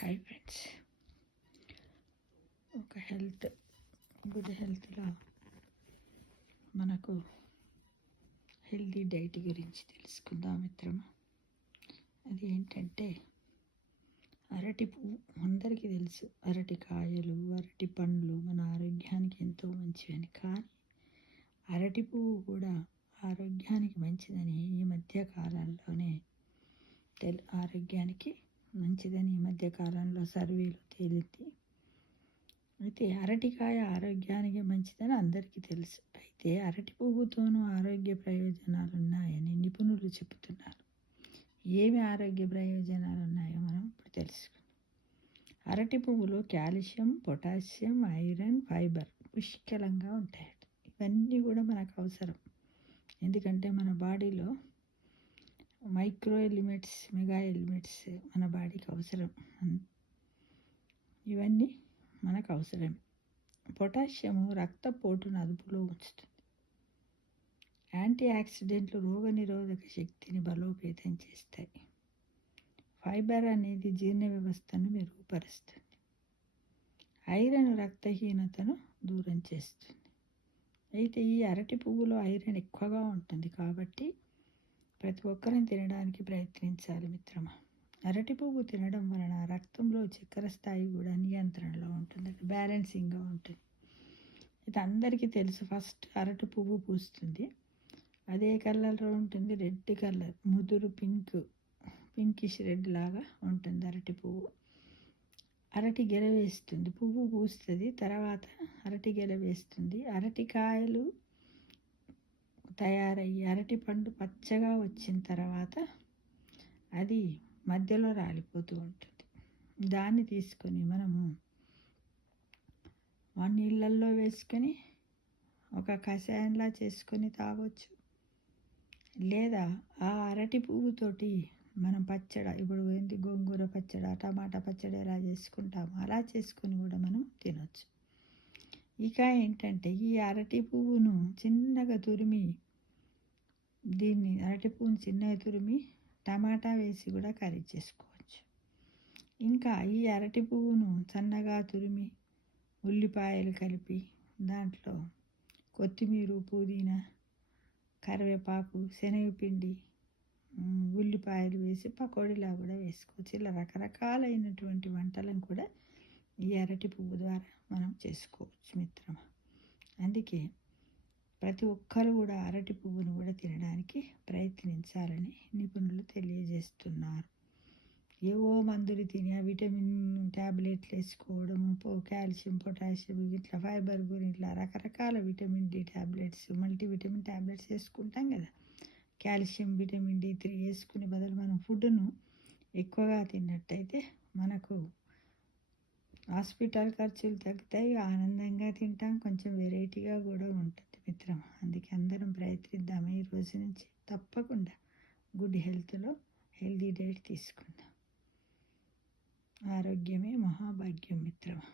Hi friends, ఒక good హెల్త్లో మనకు healthy diet గురించి తెలుసుకుందాం మిత్రమా. అది ఏంటంటే అరటి పువ్వు. అందరికీ తెలుసు అరటి కాయలు, అరటి పండ్లు మన ఆరోగ్యానికి ఎంతో మంచివని. కానీ అరటి పువ్వు కూడా ఆరోగ్యానికి మంచిదని ఈ మధ్య కాలంలోనే ఆరోగ్యానికి మంచిదని ఈ మధ్య కాలంలో సర్వేలు తేలింది. అయితే అరటికాయ ఆరోగ్యానికి మంచిదని అందరికీ తెలుసు. అయితే అరటి పువ్వుతోనూ ఆరోగ్య ప్రయోజనాలు ఉన్నాయని నిపుణులు చెబుతున్నారు. ఏమి ఆరోగ్య ప్రయోజనాలు ఉన్నాయో మనం ఇప్పుడు తెలుసుకుందాం. అరటి పువ్వులో కాల్షియం, పొటాషియం, ఐరన్, ఫైబర్ పుష్కలంగా ఉంటాయి. ఇవన్నీ కూడా మనకు అవసరం. ఎందుకంటే మన బాడీలో మైక్రో ఎలిమెంట్స్, మెగా ఎలిమెంట్స్ మన బాడీకి అవసరం. ఇవన్నీ మనకు అవసరమే. పొటాషియము రక్తపోటును అదుపులో ఉంచుతుంది. యాంటీ ఆక్సిడెంట్లు రోగనిరోధక శక్తిని బలోపేతం చేస్తాయి. ఫైబర్ అనేది జీర్ణ వ్యవస్థను మెరుగుపరుస్తుంది. ఐరన్ రక్తహీనతను దూరం చేస్తుంది. అయితే ఈ అరటి పువ్వులో ఐరన్ ఎక్కువగా ఉంటుంది కాబట్టి ప్రతి ఒక్కరిని తినడానికి ప్రయత్నించాలి మిత్రమా. అరటి పువ్వు తినడం వలన రక్తంలో చక్కెర స్థాయి కూడా నియంత్రణలో ఉంటుంది, బ్యాలెన్సింగ్గా ఉంటుంది. ఇది అందరికీ తెలుసు. ఫస్ట్ అరటి పువ్వు పూస్తుంది, అదే కలర్లో ఉంటుంది, రెడ్ కలర్, ముదురు పింకిష్ రెడ్ లాగా ఉంటుంది అరటి పువ్వు. అరటి గెల వేస్తుంది, పువ్వు పూస్తుంది, తర్వాత అరటి గెల వేస్తుంది. అరటికాయలు తయారయ్యి అరటి పండు పచ్చగా వచ్చిన తర్వాత అది మధ్యలో రాలిపోతూ ఉంటుంది. దాన్ని తీసుకొని మనము నీళ్ళల్లో వేసుకొని ఒక కషాయంలా చేసుకొని తాగొచ్చు. లేదా ఆ అరటి పువ్వుతోటి మనం ఇప్పుడు గోంగూర పచ్చడి, టమాటా పచ్చడి ఎలా చేసుకుంటామో అలా చేసుకొని కూడా మనం తినొచ్చు. ఇక ఏంటంటే ఈ అరటి పువ్వును చిన్నగా తురిమి టమాటా వేసి కూడా కర్రీ చేసుకోవచ్చు. ఇంకా ఈ అరటి పువ్వును సన్నగా తురిమి ఉల్లిపాయలు కలిపి దాంట్లో కొత్తిమీర, పుదీనా, కరివేపాకు, శనగపిండి, ఉల్లిపాయలు వేసి పకోడీలా కూడా వేసుకోవచ్చు. ఇలా రకరకాలైనటువంటి వంటలను కూడా ఈ అరటి పువ్వు ద్వారా మనం చేసుకోవచ్చు మిత్రమా. అందుకే ప్రతి ఒక్కరు కూడా అరటి పువ్వును కూడా తినడానికి ప్రయత్నించాలని నిపుణులు తెలియజేస్తున్నారు. ఏవో మందులు తిని విటమిన్ ట్యాబ్లెట్లు వేసుకోవడము, కాల్షియం, పొటాషియం, ఇట్లా ఫైబర్ గురించి ఇట్లా రకరకాల vitamin D tablets, multivitamin tablets వేసుకుంటాం కదా. కాల్షియం, విటమిన్ D3 వేసుకునే బదులు మనం ఫుడ్ను ఎక్కువగా తిన్నట్టయితే మనకు హాస్పిటల్ ఖర్చులు తగ్గుతాయి, ఆనందంగా తింటాం, కొంచెం వెరైటీగా కూడా ఉంటుంది మిత్రమా. అందుకే అందరం ప్రయత్నిద్దాము. ఈ రోజు నుంచి తప్పకుండా గుడ్ హెల్త్లో హెల్దీ డైట్ తీసుకుందాం. ఆరోగ్యమే మహాభాగ్యం మిత్రమా.